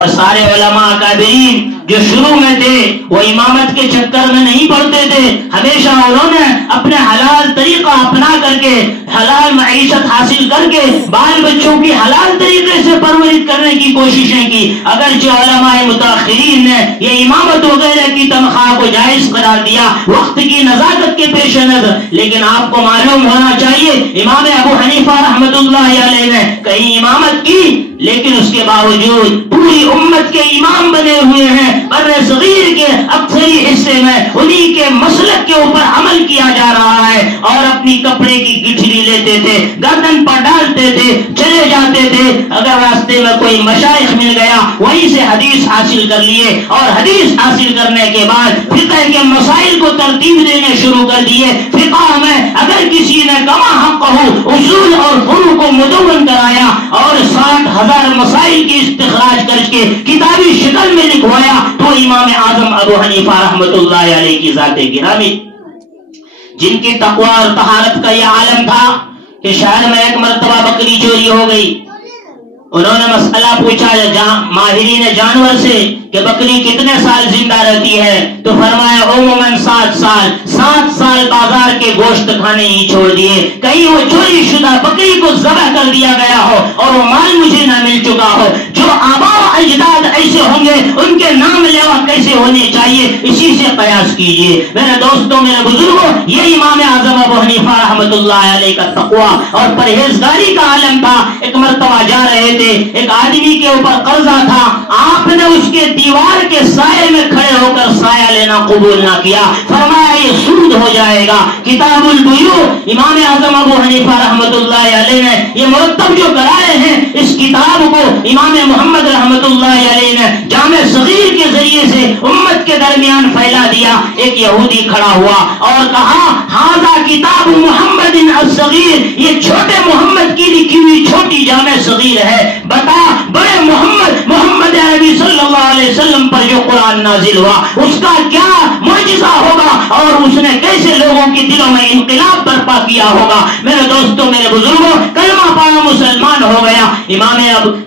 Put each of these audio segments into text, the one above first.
سارے علماء اکابرین جو شروع میں تھے وہ امامت کے چکر میں نہیں پڑتے تھے، ہمیشہ انہوں نے اپنے حلال طریقہ اپنا کر کے حلال معیشت حاصل کر کے بال بچوں کی حلال طریقے سے پرورش کرنے کی کوششیں کی۔ اگرچہ علماء متاخرین نے یہ امامت وغیرہ کی تنخواہ کو جائز قرار دیا وقت کی نزاکت کے پیش نظر، لیکن آپ کو معلوم ہونا چاہیے امام ابو حنیفہ رحمۃ اللہ علیہ نے کہیں امامت کی، لیکن اس کے باوجود پوری امت کے امام بنے ہوئے ہیں۔ بر صغیر کے اکثری حصے میں انہی کے مسلک کے اوپر عمل کیا جا رہا ہے، اور اپنی کپڑے کی گٹھری لیتے تھے، گردن پر ڈالتے تھے، چلے جاتے تھے۔ اگر راستے میں کوئی مشائخ مل گیا وہیں سے حدیث حاصل کر لیے، اور حدیث حاصل کرنے کے بعد فقہ کے مسائل کو ترتیب دینے شروع کر دیے۔ فقہ میں اگر کسی نے کما حق ہو اصول اور فروع کو مدون کرایا اور 60,000 مسائل کی استخراج کر کے کتابی شکل میں لکھوایا تو امام اعظم ابو حنیفہ رحمۃ اللہ علیہ کی ذات گرامی، جن کی تقوی اور طہارت کا یہ عالم تھا کہ شہر میں ایک مرتبہ بکری چوری ہو گئی۔ انہوں نے مسئلہ پوچھا ماہرین جانور سے کہ بکری کتنے سال زندہ رہتی ہے، تو فرمایا عموماً 7 سال۔ 7 سال بازار کے گوشت کھانے ہی چھوڑ دیے، کہیں وہ چوری شدہ بکری کو ذبح کر دیا گیا ہو اور وہ مال مجھے نہ مل چکا ہو۔ جو آباء اجداد ایسے ہوں گے ان کے نام لیوا کیسے ہونے چاہیے، اسی سے قیاس کیجئے۔ میرے دوستوں، میرے بزرگوں، یہ امام اعظم ابو حنیفہ رحمۃ اللہ علیہ کا تقوی اور پرہیزگاری کا عالم تھا۔ ایک مرتبہ جا رہے تھے، ایک آدمی کے اوپر قرضہ تھا، آپ نے اس کے دیوار کے سائے میں کھڑے ہو کر سایہ لینا قبول نہ کیا، فرمایا یہ سود ہو جائے گا۔ کتاب البیوع امام اعظم ابو حنیفہ رحمۃ اللہ علیہ نے یہ مرتب جو کرائے ہیں، اس کتاب کو امام محمد رحمۃ اللہ علیہ نے جامع صغیر کے ذریعے سے امت کے درمیان پھیلا دیا۔ ایک یہودی کھڑا ہوا اور کہا ھذا کتاب محمد الصغیر، یہ چھوٹے محمد کی لکھی ہوئی چھوٹی جامع صغیر ہے، بتا بڑے محمد عربی صلی اللہ علیہ وسلم پر جو قرآن نازل ہوا اس کا کیا معجزہ ہوگا اور اس نے کیسے لوگوں کے دلوں میں انقلاب برپا کیا ہوگا۔ میرے دوستوں، میرے بزرگوں، کلمہ پڑھا مسلمان ہو گیا۔ امام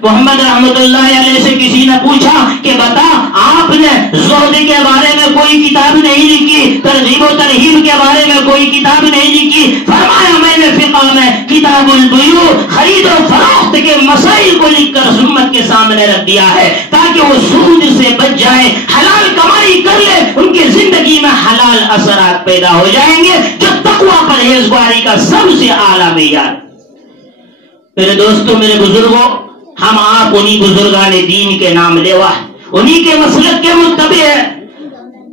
محمد رحمۃ اللہ علیہ سے کسی نے پوچھا کہ بتا آپ نے زہد کے بارے میں کوئی کتاب نہیں لکھی، ترغیب و ترہیب کے بارے میں کوئی کتاب نہیں لکھی، فرمایا میں نے فقہ میں کتاب البیوع خرید و فروخت کے مسائل کو لکھ کر امت کے سامنے رکھ دیا ہے تاکہ وہ سود سے بچ جائے، حلال کمائی کر لے، ان کی زندگی میں حلال اثرات پیدا ہو جائیں گے، جو تقوی پرہیزگاری کا سب سے اعلیٰ معیار۔ میرے دوستوں، میرے بزرگوں، ہم آپ انہی بزرگان دین کے نام لیوا ہیں، انہی کے مسلک کے متبع ہیں۔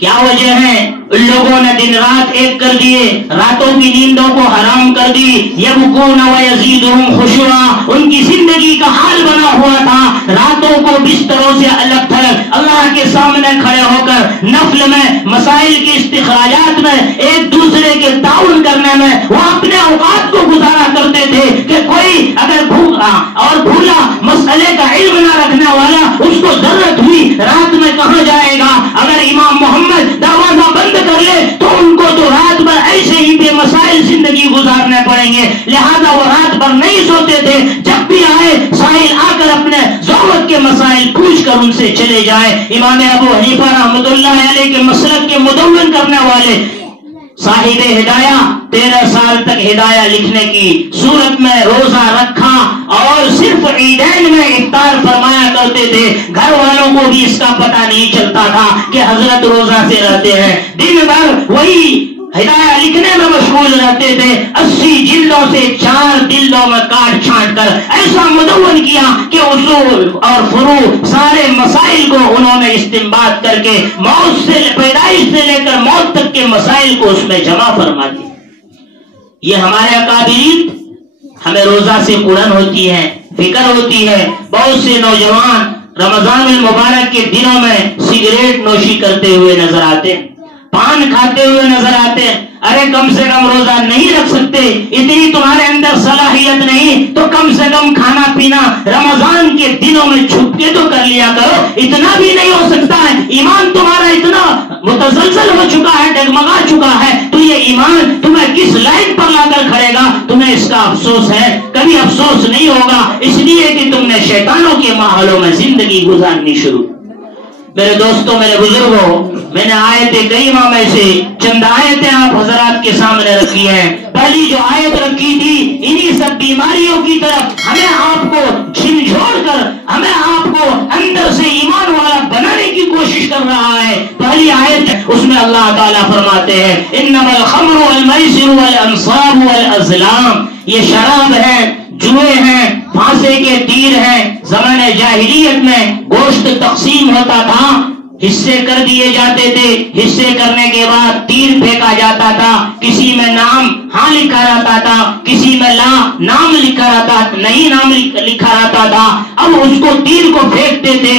کیا وجہ ہے؟ ان لوگوں نے دن رات ایک کر دیے، راتوں کی نیندوں کو حرام کر دی، یبکون ویزیدہم خشوعا، ان کی زندگی کا حال بنا ہوا تھا راتوں کو بستروں سے الگ تھلگ اللہ کے سامنے کھڑے ہو کر نفل میں، مسائل کے استخراجات میں، ایک دوسرے کے تعاون کرنے میں وہ اپنے اوقات کو گزارا کرتے تھے کہ کوئی اگر بھوکا اور بھولا مسئلے کا علم نہ رکھنے والا اس کو ضرورت ہوئی رات میں کہاں جائے گا، اگر امام محمد دروازہ بند کر لے تو ان کو تو رات بھر ایسے ہی بے مسائل زندگی گزارنے پڑیں گے، لہذا وہ رات بھر نہیں سوتے تھے، جب بھی آئے سائل آ کر اپنے ضرورت کے مسائل پوچھ کر ان سے چلے جائے۔ امام ابو حنیفہ رحمۃ اللہ علیہ کے مسلک کے مدون کرنے والے صاحب ہدایہ 13 سال تک ہدایہ لکھنے کی صورت میں روزہ رکھا اور صرف عیدین میں افطار فرمایا کرتے تھے، گھر والوں کو بھی اس کا پتہ نہیں چلتا تھا کہ حضرت روزہ سے رہتے ہیں، دن بھر وہی ہدایہ لکھنے میں مشغول رہتے تھے، 80 جلدوں سے 4 جلدوں میں کاٹ چھانٹ کر ایسا مدون کیا کہ اصول اور فروع سارے مسائل کو انہوں نے استنباط کر کے موت سے پیدائش سے لے کر موت تک کے مسائل کو اس میں جمع فرما دیا۔ یہ ہمارے اکابرین، ہمیں روزہ سے قرن ہوتی ہے، فکر ہوتی ہے۔ بہت سے نوجوان رمضان المبارک کے دنوں میں سگریٹ نوشی کرتے ہوئے نظر آتے ہیں، پان کھاتے ہوئے نظر آتے ہیں، ارے کم سے کم روزہ نہیں رکھ سکتے، اتنی تمہارے اندر صلاحیت نہیں تو کم سے کم کھانا پینا رمضان کے دنوں میں چھپ کے تو کر لیا کرو، اتنا بھی نہیں ہو سکتا ہے؟ ایمان تمہارا اتنا متزلزل ہو چکا ہے، ڈگمگا چکا ہے، تو یہ ایمان تمہیں کس لائن پر لا کر کھڑے گا؟ تمہیں اس کا افسوس ہے؟ کبھی افسوس نہیں ہوگا، اس لیے کہ تم نے شیطانوں کے ماحولوں میں زندگی گزارنی شروع۔ میرے دوستوں، میرے بزرگوں، میں نے آیت کریمہ میں سے چند آیتیں آپ حضرات کے سامنے رکھی ہیں۔ پہلی جو آیت رکھی تھی، انہی سب بیماریوں کی طرف ہمیں آپ کو جھنجھوڑ کر ہمیں آپ کو اندر سے ایمان والا بنانے کی کوشش کر رہا ہے۔ پہلی آیت اس میں اللہ تعالیٰ فرماتے ہیں انما الخمر والمیسر والانصاب والازلام، یہ شراب ہے، جوئے ہیں، پھانسے کے تیر ہیں۔ زمانے جاہلیت میں گوشت تقسیم ہوتا تھا، حصے کر دیے جاتے تھے، حصے کرنے کے بعد تیر پھینکا جاتا تھا، کسی میں نام ہاں لکھا رہتا تھا، کسی میں لا نام لکھا رہتا، نہیں نام لکھا رہتا تھا۔ اب اس کو تیر کو پھینکتے تھے،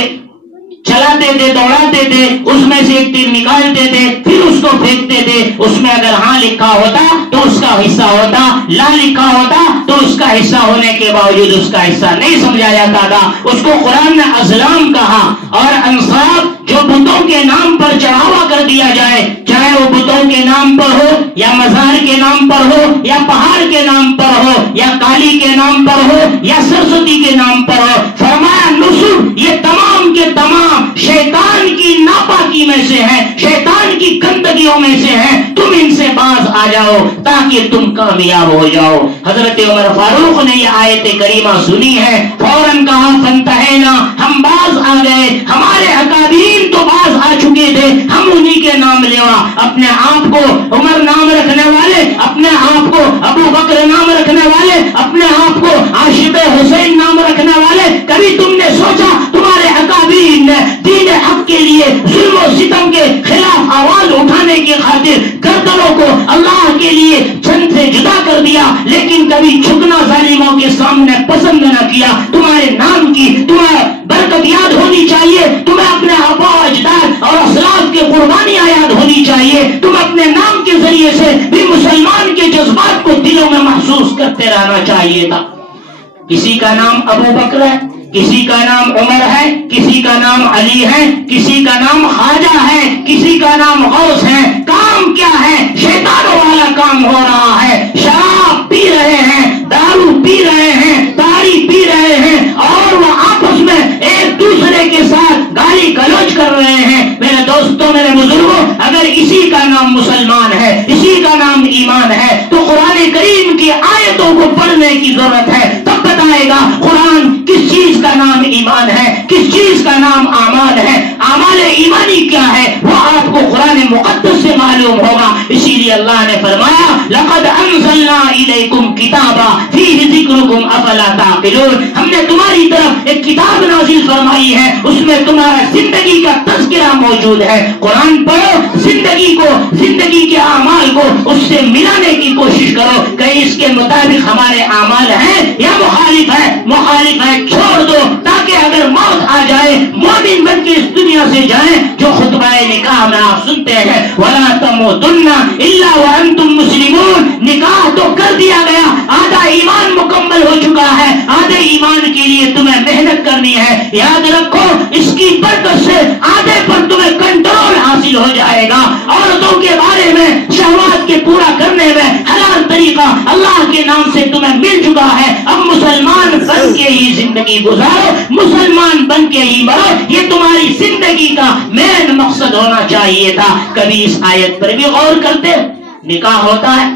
چلاتے تھے، دوڑاتے تھے، اس میں سے ایک تیر نکالتے تھے، پھر اس کو پھینکتے تھے، اس میں اگر ہاں لکھا ہوتا تو اس کا حصہ ہوتا، لا لکھا ہوتا تو اس کا حصہ ہونے کے باوجود اس کا حصہ نہیں سمجھا جاتا تھا۔ اس کو قرآن نے ازلام کہا۔ اور انصاب جو بتوں کے نام پر چڑھاوا کر دیا جائے، چاہے وہ بتوں کے نام پر ہو یا مزار کے نام پر ہو یا پہاڑ کے نام پر ہو یا کالی کے نام پر ہو یا سرسوتی کے نام پر ہو، فرمایا نصب یہ تمام کے تمام شیطان کی ناپاکی میں سے ہیں، شیطان کی گندگیوں میں سے ہیں، تم ان سے باز آ جاؤ تاکہ تم کامیاب ہو جاؤ۔ حضرت عمر فاروق نے یہ آیت کریمہ سنی ہے، فوراً کہا فانتہینا، ہم باز آ گئے، ہمارے اکابرین تو باز آ چکے تھے، ہم انہی کے نام لیوا، اپنے آپ کو عمر نام رکھنے والے، اپنے آپ کو ابو بکر نام رکھنے والے، اپنے آپ کو عاشق حسین نام رکھنے والے، کبھی تم نے سوچا تمہارے اکابرین نے دین حق کے لیے ظلم و ستم کے خلاف آواز اٹھانے کی خاطر گردنوں کو اللہ کے لیے جن سے جدا کر دیا، لیکن کبھی جھکنا ظالموں کے سامنے پسند نہ کیا؟ تمہارے نام کی تمہیں برکت یاد ہونی چاہیے، تمہیں اپنے آبا اجداد اور اسلاف کی قربانیاں یاد ہونی چاہیے، تم اپنے نام کے ذریعے سے بھی مسلمان کے جذبات کو دلوں میں محسوس کرتے رہنا چاہیے تھا۔ کسی کا نام ابو بکر ہے، کسی کا نام عمر ہے، کسی کا نام علی ہے، کسی کا نام خواجہ ہے، کسی کا نام غوث ہے، کام کیا ہے؟ شیطانوں والا کام ہو رہا ہے، شراب پی رہے ہیں، دارو پی رہے ہیں، تاڑی پی رہے ہیں، اور وہ آپس میں ایک دوسرے کے ساتھ گالی گلوچ کر رہے ہیں۔ میرے دوستوں، میرے بزرگوں، اگر اسی کا نام مسلمان ہے، اسی کا نام ایمان ہے، تو قرآن کریم کی آیتوں کو پڑھنے کی ضرورت ہے، تب بتائے گا قرآن کس چیز کا نام ایمان ہے، کس چیز کا نام اعمال ہے، اعمال ایمانی کیا ہے، وہ آپ کو قرآن مقدس سے معلوم ہوگا۔ اسی لیے اللہ نے فرمایا لقد انزلنا الیکم کتابا فیہ ذکرکم افلا تعقلون، ہم نے تمہاری طرف ایک کتاب نازل فرمائی ہے، اس میں تمہارا زندگی کا تذکرہ موجود ہے۔ قرآن پڑھو، زندگی کو، زندگی کے اعمال کو اس سے ملانے کی کوشش کرو، کہیں اس کے مطابق ہمارے اعمال ہیں یا مخالف ہے، مخالف ہے چھوڑ دو، تاکہ اگر موت آ جائے مومن بن کے اس دنیا سے جائیں۔ جو خطبہ نکاح میں آپ سنتے ہیں وَلَا تَمُوتُنَّ إِلَّا وَأَنْتُمْ مُسْلِمُونَ، نکاح تو کر دیا گیا، آدھا ایمان مکمل ہو چکا ہے، آدھے ایمان کے لیے تمہیں محنت کرنی ہے۔ یاد رکھو اس کی برکت سے آدھے پر تمہیں کنٹرول حاصل ہو جائے گا۔ عورتوں کے بارے میں شہوات کے پورا کرنے میں حلال طریقہ اللہ کے نام سے تمہیں مل چکا ہے، اب مسلمان بن کے ہی زندگی گزارو، مسلمان بن کے ہی مرو، یہ تمہاری زندگی کا مین مقصد ہونا چاہیے تھا۔ کبھی اس آیت پر بھی غور کرتے؟ نکاح ہوتا ہے،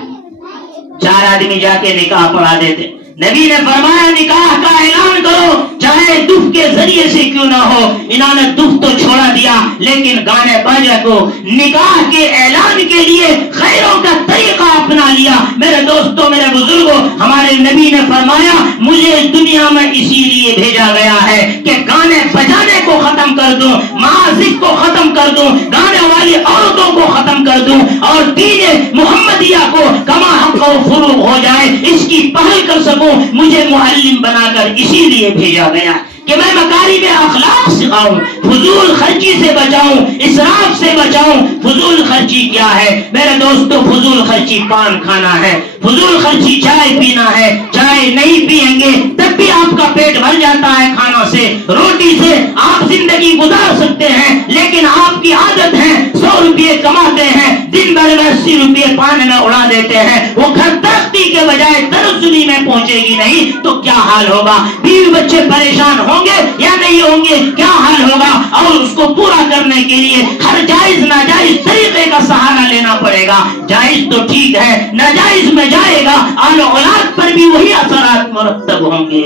4 آدمی جا کے نکاح پڑھا دیتے، نبی نے فرمایا نکاح کا اعلان کرو، چاہے دف کے ذریعے سے کیوں نہ ہو۔ انہوں نے دف تو چھوڑا دیا لیکن گانے باجے کو نکاح کے اعلان کے لیے خیروں کا طریقہ اپنا لیا۔ میرے دوستوں، میرے بزرگوں، ہمارے نبی نے فرمایا مجھے اس دنیا میں اسی لیے بھیجا گیا ہے کہ گانے بجانے کو ختم کر دوں، معازف کو ختم کر دوں، گانے والی عورتوں کو ختم کر دوں، اور دین محمدیہ کو کما حق و فروغ ہو جائے، اس کی پہل کر سکوں۔ مجھے معلم بنا کر اسی لیے بھیجا گیا کہ کہ میں مکارم اخلاق سکھاؤں، فضول خرچی سے بچاؤں، اسراف سے بچاؤں۔ فضول خرچی کیا ہے میرے دوستو؟ فضول خرچی پان کھانا ہے، فضول خرچی چائے پینا ہے۔ چائے نہیں پیئیں گے تب بھی آپ کا پیٹ بھر جاتا ہے کھانا سے، روٹی سے آپ زندگی گزار سکتے ہیں، لیکن آپ کی عادت ہے 100 روپئے کماتے ہیں، دن بھر میں 80 روپئے پانی میں اڑا دیتے ہیں۔ وہ گھر ترقی کے بجائے ترقی میں پہنچے گی نہیں تو کیا حال ہوگا؟ بیوی بچے پریشان ہوں گے یا نہیں ہوں گے؟ کیا حال ہوگا؟ اور اس کو پورا کرنے کے لیے ہر جائز ناجائز طریقے کا سہارا لینا پڑے گا۔ جائز تو ٹھیک ہے، ناجائز میں جائے گا، آل اولاد پر بھی وہی اثرات مرتب ہوں گے۔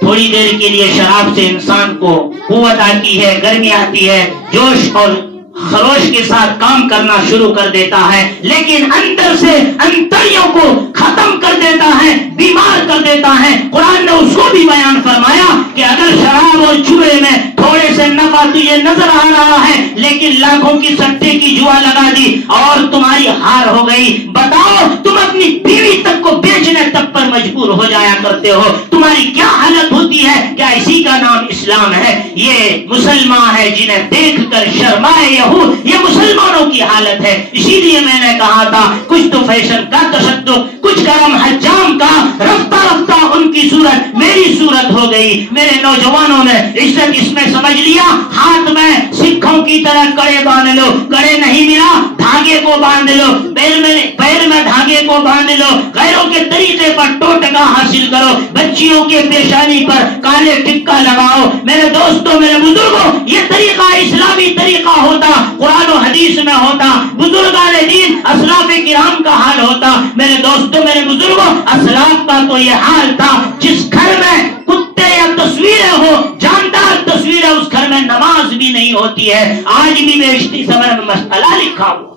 تھوڑی دیر کے لیے شراب سے انسان کو قوت آتی ہے، گرمی آتی ہے، جوش اور خروش کے ساتھ کام کرنا شروع کر دیتا ہے، لیکن اندر سے انتڑیوں کو ختم کر دیتا ہے، بیمار کر دیتا ہے۔ قرآن نے اس کو بھی بیان فرمایا کہ اگر شراب اور جوئے میں تھوڑے سے نفع تجھے نظر آ رہا ہے، لیکن لاکھوں کی سٹے کی جوا لگا دی اور تمہاری ہار ہو گئی، بتاؤ تم اپنی بیوی تک کو بیچنے تک پر مجبور ہو جایا کرتے ہو، تمہاری کیا حالت ہوتی ہے؟ کیا اسی کا نام اسلام ہے؟ یہ مسلمان ہے جنہیں دیکھ کر شرمائے یہود، یہ مسلمانوں کی حالت ہے۔ اسی لیے میں نے کہا تھا کچھ تو فیشن کا تشدد، کچھ کرم حجام کا، رفتہ رفتہ ان کی صورت میری صورت ہو گئی۔ میرے نوجوانوں نے عزت اس میں سمجھ لیا، ہاتھ میں سکھوں کی طرح کڑے باندھ لو، کڑے نہیں ملا دھاگے کو باندھ لو، پیر میں دھاگے کو باندھ لو، غیروں کے طریقے پر ٹوٹکا حاصل کرو، بچیوں کے پیشانی پر کالے ٹکا لگاؤ۔ میرے دوستوں، میرے بزرگوں، یہ طریقہ اسلامی طریقہ ہوتا، قرآن و حدیث میں ہوتا، بزرگان دین اسلاف کرام کا حال ہوتا۔ میرے دوستوں، میرے بزرگوں، اسلاف کا تو یہ حال تھا، جس گھر میں کتے یا تصویریں ہو، جاندار تصویریں، اس گھر میں نماز بھی نہیں ہوتی ہے۔ آج بھی بیشتی سمر میں مسئلہ لکھا ہوا،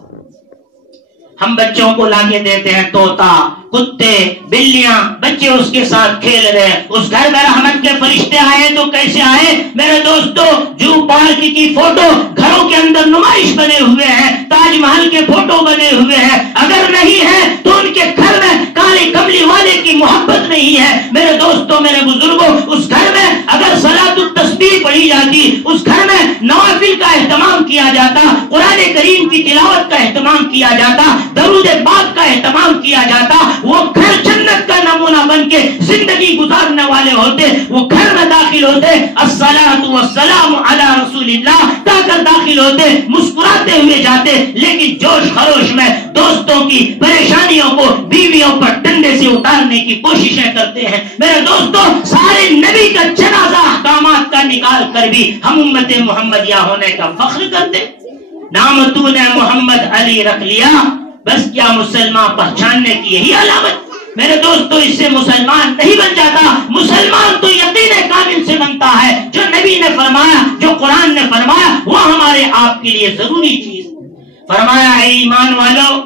ہم بچوں کو لا کے دیتے ہیں طوطا، کتے، بلیاں، بچے اس کے ساتھ کھیل رہے ہیں۔ اس گھر میں رحمت کے فرشتے آئے تو کیسے آئے؟ میرے دوستو، جو پارک کی فوٹو گھروں کے اندر نمائش بنے ہوئے ہیں، تاج محل کے فوٹو بنے ہوئے ہیں، اگر نہیں ہے تو ان کے گھر میں کالے کملی والے کی محبت نہیں ہے۔ میرے دوستو، میرے بزرگوں، اس گھر میں اگر صلاۃ التسبیح پڑھی جاتی، اس گھر میں نوافل کا اہتمام کیا جاتا، قرآن کریم کی تلاوت کا اہتمام کیا جاتا، درود پاک کا اہتمام کیا جاتا، وہ گھر جنت کا نمونہ بن کے زندگی گزارنے والے ہوتے۔ وہ گھر میں داخل ہوتے، الصلاۃ والسلام علی رسول اللہ کہہ کر داخل ہوتے، مسکراتے ہوئے جاتے، لیکن جوش خروش میں دوستوں کی پریشانیوں کو بیویوں پر ڈنڈے سے اتارنے کی کوششیں کرتے ہیں۔ میرے دوستوں، سارے نبی کا جنازہ احکامات کا نکال کر بھی ہم امت محمدیہ ہونے کا فخر کرتے۔ نام تو نے محمد علی رکھ لیا، بس کیا مسلمان پہچاننے کی یہی علامت؟ میرے دوستو، اس سے مسلمان نہیں بن جاتا۔ مسلمان تو یقین کامل سے بنتا ہے، جو نبی نے فرمایا، جو قرآن نے فرمایا، وہ ہمارے آپ کے لیے ضروری چیز۔ فرمایا، اے ایمان والو،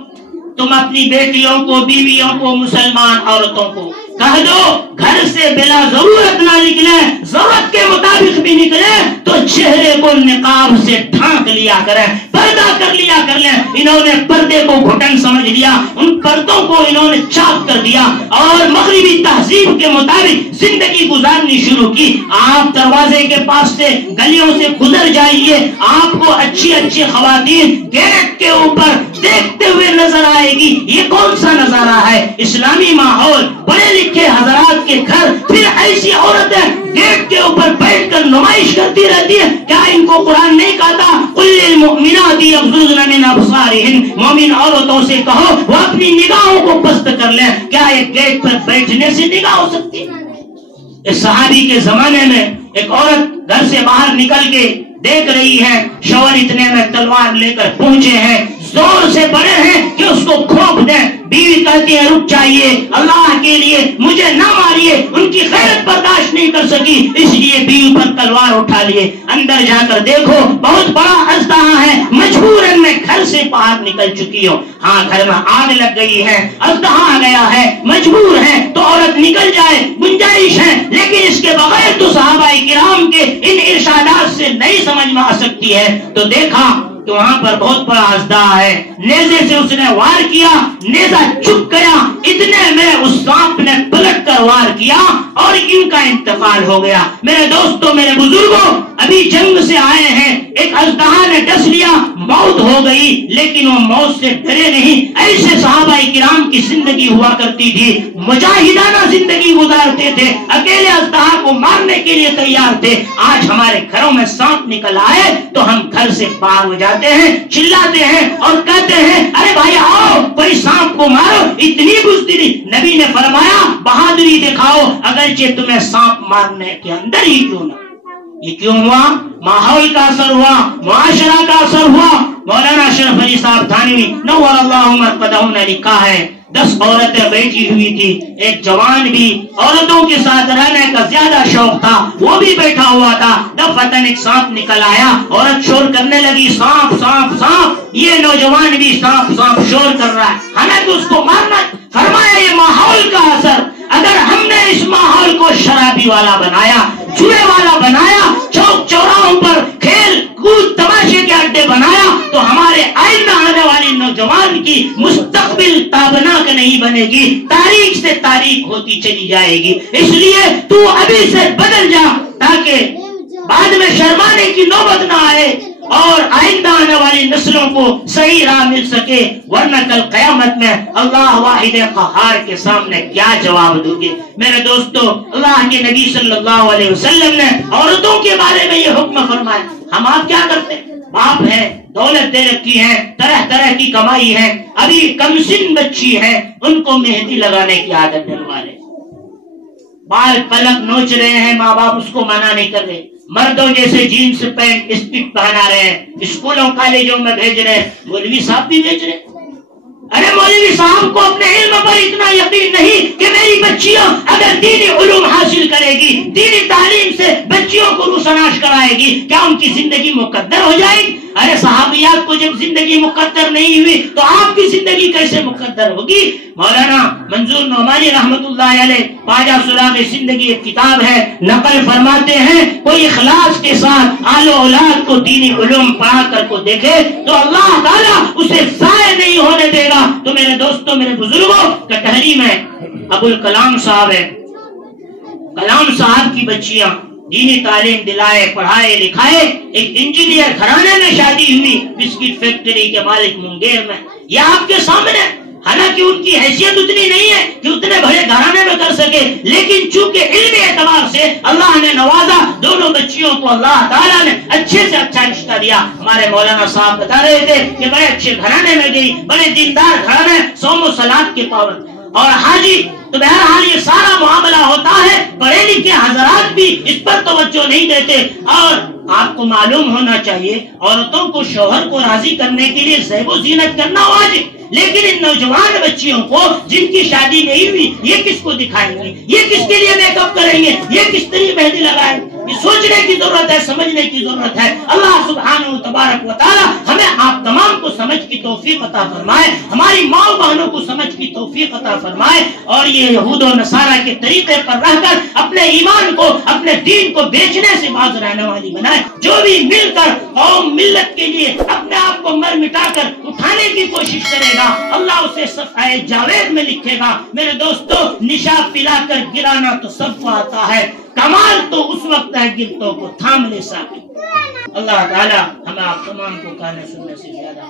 تم اپنی بیٹیوں کو، بیویوں کو، مسلمان عورتوں کو کہہ دو گھر سے بلا ضرورت نہ نکلیں، ضرورت کے مطابق بھی نکلیں تو چہرے کو نقاب سے ڈھانک لیا کریں، پردہ کر لیا کر لیں۔ انہوں نے پردے کو گھٹن سمجھ لیا، ان پردوں کو انہوں نے چاک کر دیا اور مغربی تہذیب کے مطابق زندگی گزارنی شروع کی۔ آپ دروازے کے پاس سے گلیوں سے گزر جائیے، آپ کو اچھی اچھی خواتین گیٹ کے اوپر دیکھتے ہوئے نظر آئے گی۔ یہ کون سا نظارہ ہے؟ اسلامی ماحول، پڑھے لکھے حضرات کے گھر، پھر ایسی عورتیں گیٹ کے اوپر بیٹھ کر نمائش کرتی رہتی ہے۔ کیا ان کو قرآن نہیں کہتا قل للمؤمنات یغضضن من ابصارہن؟ مومن عورتوں سے کہو وہ اپنی نگاہوں کو پست کر لیں۔ کیا ایک گیٹ پر بیٹھنے سے نگاہ ہو سکتی ہے؟ اس صحابی کے زمانے میں ایک عورت گھر سے باہر نکل کے دیکھ رہی ہے، شوہر اتنے میں تلوار لے کر پہنچے ہیں، زور سے بڑے ہیں کہ اس کو کھوپ دیں۔ بیوی کہتی ہے رک جائیے، اللہ کے لیے مجھے نہ ماریے۔ ان کی غیرت برداشت نہیں کر سکی، اس لیے بیوی پر تلوار اٹھا لیے۔ اندر جا کر دیکھو بہت بڑا اژدہا ہے، مجبوراً میں گھر سے باہر نکل چکی ہوں۔ ہاں، گھر میں آگ لگ گئی ہے، اژدہا آ گیا ہے، مجبور ہے تو عورت نکل جائے، گنجائش ہے، لیکن اس کے بغیر تو صحابہ کرام کے ان ارشادات سے نہیں سمجھ میں آ سکتی ہوتی ہے تو دیکھا کہ وہاں پر بہت بڑا اژدہا ہے. نیزے سے اس نے وار کیا, نیزہ چپ گیا, اتنے میں اس سانپ نے پلٹ کر وار کیا اور ان کا انتقال ہو گیا. میرے دوستوں, میرے بزرگوں, ابھی جنگ سے آئے ہیں, ایک اژدہا نے ڈس لیا, موت ہو گئی, لیکن وہ موت سے ڈرے نہیں. ایسے صحابہ کرام کی زندگی ہوا کرتی تھی, مجاہدانہ زندگی گزارتے تھے, اکیلے اژدہا کو مارنے کے لیے تیار تھے. آج ہمارے گھروں میں سانپ نکل آئے تو ہم گھر سے باہر ہو جاتے ہیں, چلاتے ہیں اور کہتے ہیں ارے بھائی آؤ کوئی سانپ کو مارو. اتنی بزدلی. نبی نے فرمایا بہادری دکھاؤ اگرچہ تمہیں سانپ مارنے کے اندر ہی کیوں نہ. یہ کیوں ہوا؟ ماحول کا اثر ہوا, معاشرہ کا اثر ہوا. مولانا اشرف علی صاحب تھانوی نور اللہ مرقدہ نے لکھا ہے 10 عورتیں بیٹھی ہوئی تھی, ایک جوان بھی عورتوں کے ساتھ رہنے کا زیادہ شوق تھا, وہ بھی بیٹھا ہوا تھا. دفعتاً ایک سانپ نکل آیا, عورت شور کرنے لگی سانپ سانپ سانپ. یہ نوجوان بھی سانپ سانپ شور کر رہا ہے, حالانکہ اس کو مارنا. فرمایا یہ ماحول کا اثر. اگر ہم نے اس ماحول کو شرابی والا بنایا, جوئے والا بنایا, چوک چوراہوں پر کھیل کود تماشے کے اڈے بنایا, تو ہمارے آئندہ آنے والی نوجوان کی مستقبل تابناک نہیں بنے گی, تاریخ سے تاریخ ہوتی چلی جائے گی. اس لیے تو ابھی سے بدل جا تاکہ بعد میں شرمانے کی نوبت نہ آئے اور آئندہ آنے والی نسلوں کو صحیح راہ مل سکے. ورنہ کل قیامت میں اللہ واحد قہار کے سامنے کیا جواب دو گے؟ میرے دوستو, اللہ کے نبی صلی اللہ علیہ وسلم نے عورتوں کے بارے میں یہ حکم فرمایا. ہم آپ کیا کرتے ہیں؟ باپ ہے, دولت دے رکھی ہے, طرح طرح کی کمائی ہے, ابھی کمسن بچی ہے, ان کو مہندی لگانے کی عادت ڈلوا لے, بال پلک نوچ رہے ہیں, ماں باپ اس کو منع نہیں کر رہے. مردوں جیسے جینس پینٹ اسٹک پہنا رہے ہیں, اسکولوں کالجوں میں بھیج رہے ہیں, مولوی صاحب بھی بھیج رہے ہیں. ارے مولوی صاحب کو اپنے علم پر اتنا یقین نہیں کہ میری بچیاں اگر دینی علوم حاصل کرے گی, دینی تعلیم سے بچیوں کو روشناش کرائے گی, کیا ان کی زندگی مقدر ہو جائے گی؟ ارے صحابیات کو جب زندگی مقدر نہیں ہوئی تو آپ کی زندگی کیسے مقدر ہوگی؟ مولانا منظور نعمانی رحمت اللہ علیہ پاجا سراغ زندگی ایک کتاب ہے, نقل فرماتے ہیں کوئی اخلاص کے ساتھ آل و اولاد کو دینی علوم پڑھا کر کو دیکھے تو اللہ تعالیٰ اسے ضائع نہیں ہونے دے گا. تو میرے دوستوں, میرے بزرگوں, کٹہری میں ابو الکلام صاحب ہے, کلام صاحب کی بچیاں دینی تعلیم دلائے, پڑھائے لکھائے, ایک انجینئر گھرانے میں شادی ہوئی, بسکٹ فیکٹری کے مالک منگیر میں. یہ آپ کے سامنے, حالانکہ ان کی حیثیت اتنی نہیں ہے کہ اتنے بڑے گھرانے میں کر سکے, لیکن چونکہ علمی اعتبار سے اللہ نے نوازا, دونوں بچیوں کو اللہ تعالیٰ نے اچھے سے اچھا رشتہ دیا. ہمارے مولانا صاحب بتا رہے تھے کہ بڑے اچھے گھرانے میں گئی, بڑے دیندار گھرانے, صوم و صلات کے پابند اور حاجی. تو بہرحال یہ سارا معاملہ ہوتا ہے, پڑھے لکھے حضرات بھی اس پر توجہ نہیں دیتے. اور آپ کو معلوم ہونا چاہیے عورتوں کو شوہر کو راضی کرنے کے لیے زیب و زینت کرنا واجب, لیکن ان نوجوان بچیوں کو جن کی شادی نہیں ہوئی یہ کس کو دکھائیں گے, یہ کس کے لیے میک اپ کریں گے, یہ کس طریقے مہندی لگائیں گے؟ یہ سوچنے کی ضرورت ہے, سمجھنے کی ضرورت ہے. اللہ سبحانہ و تبارک و تعالی ہمیں آپ تمام کو سمجھ کی توفیق عطا فرمائے, ہماری ماں بہنوں کو سمجھ کی توفیق عطا فرمائے, اور یہ یہود و نصارہ کے طریقے پر رہ کر اپنے ایمان کو, اپنے دین کو بیچنے سے باز رہنے والی بنائے. جو بھی مل کر قوم ملت کے لیے اپنے آپ کو مر مٹا کر اٹھانے کی کوشش کرے گا, اللہ اسے صفحہ جاوید میں لکھے گا. میرے دوستو, نشا پلا کر گرانا تو سب کو آتا ہے, کمال تو اس وقت ہے گرتوں کو تھام لے ساکے. اللہ تعالی ہمیں آپ تمام کو کہنے سننے سے زیادہ